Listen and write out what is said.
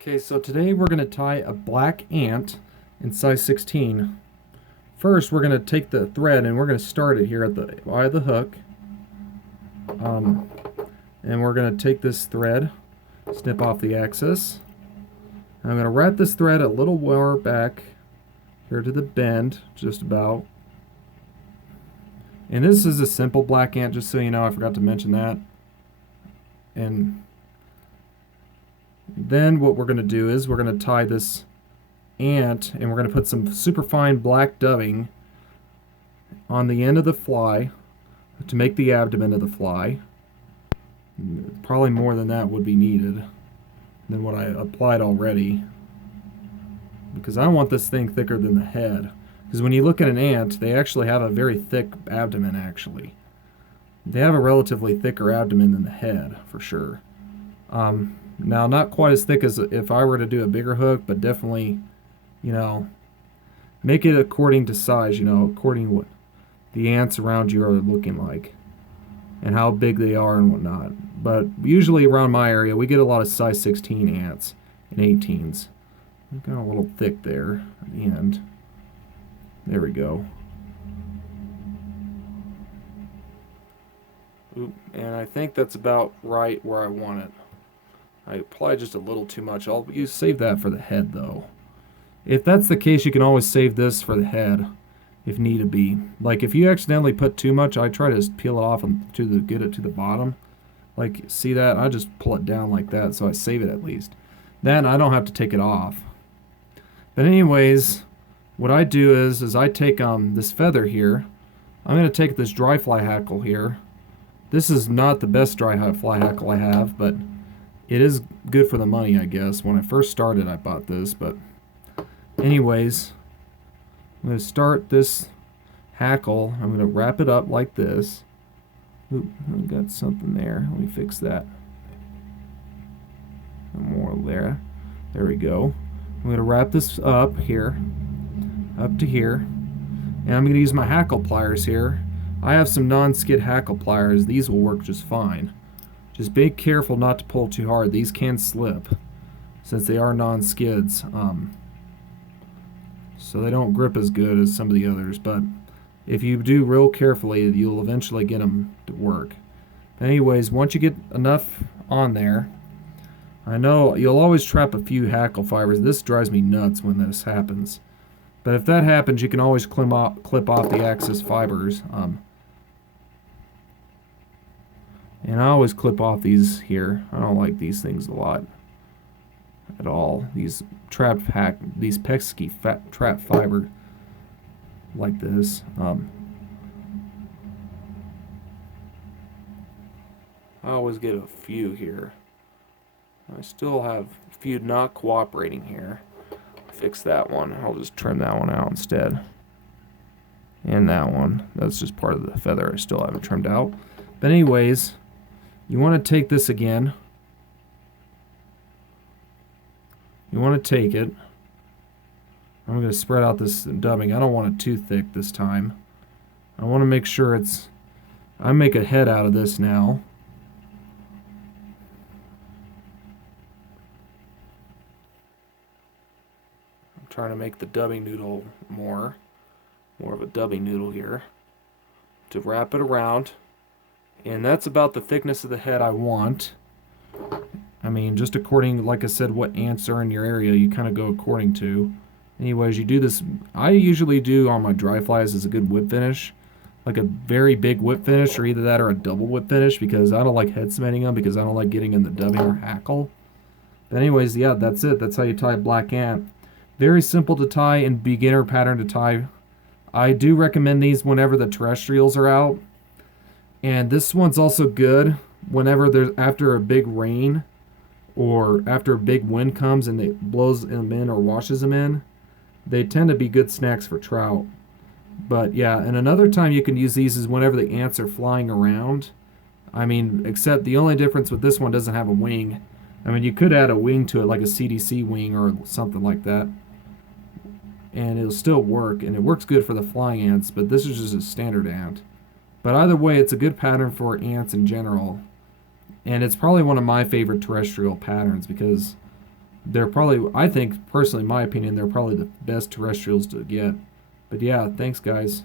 Okay, so today we're going to tie a black ant in size 16. First, we're going to take the thread and we're going to start it here at the eye of the hook. Um, and we're going to take this thread, snip off the excess. I'm going to wrap this thread a little more back here to the bend, just about. And this is a simple black ant, just so you know, I forgot to mention that. And then what we're going to do is we're going to tie this ant and we're going to put some superfine black dubbing on the end of the fly to make the abdomen of the fly. Probably more than that would be needed than what I applied already, because I want this thing thicker than the head. Because when you look at an ant, they actually have a very thick abdomen, actually. They have a relatively thicker abdomen than the head, for sure. Now, not quite as thick as if I were to do a bigger hook, but definitely, make it according to size, according to what the ants around you are looking like and how big they are and whatnot. But usually around my area, we get a lot of size 16 ants and 18s. Got a little thick there at the end. There we go. Oop, and I think that's about right where I want it. I applied just a little too much. I'll save that for the head, though. If that's the case, you can always save this for the head if need be. Like, if you accidentally put too much, I try to peel it off and get it to the bottom. Like, see that? I just pull it down like that, so I save it at least. Then I don't have to take it off. But anyways, what I do is I take this feather here. I'm going to take this dry fly hackle here. This is not the best dry fly hackle I have, but it is good for the money, I guess. When I first started, I bought this, but anyways, I'm going to start this hackle. I'm going to wrap it up like this. Oop, I got something there. Let me fix that. More there. There we go. I'm going to wrap this up here, up to here, and I'm going to use my hackle pliers here. I have some non-skid hackle pliers. These will work just fine. Just be careful not to pull too hard. These can slip since they are non-skids. So they don't grip as good as some of the others, but if you do real carefully, you'll eventually get them to work. Anyways, once you get enough on there, I know you'll always trap a few hackle fibers. This drives me nuts when this happens. But if that happens, you can always clip off the excess fibers. And I always clip off these here. I don't like these things a lot at all. These these pesky trap fiber like this. I always get a few here. I still have a few not cooperating here. Fix that one. I'll just trim that one out instead. And that one. That's just part of the feather I still haven't trimmed out. But anyways, you want to take this again. You want to take it. I'm going to spread out this dubbing. I don't want it too thick this time. I want to make sure I make a head out of this now. I'm trying to make the dubbing noodle more of a dubbing noodle here to wrap it around. And that's about the thickness of the head I want. I mean, just according, like I said, what ants are in your area, you kind of go according to. Anyways, you do this. I usually do on my dry flies as a good whip finish. Like a very big whip finish, or either that or a double whip finish, because I don't like head cementing them, because I don't like getting in the dubbing or hackle. But anyways, yeah, that's it. That's how you tie a black ant. Very simple to tie and beginner pattern to tie. I do recommend these whenever the terrestrials are out. And this one's also good whenever there's after a big rain or after a big wind comes and it blows them in or washes them in. They tend to be good snacks for trout. But yeah, and another time you can use these is whenever the ants are flying around. I mean, except the only difference with this one doesn't have a wing. I mean, you could add a wing to it, like a CDC wing or something like that, and it'll still work, and it works good for the flying ants, but this is just a standard ant. But either way, it's a good pattern for ants in general. And it's probably one of my favorite terrestrial patterns because they're probably, I think, personally, in my opinion, they're probably the best terrestrials to get. But yeah, thanks, guys.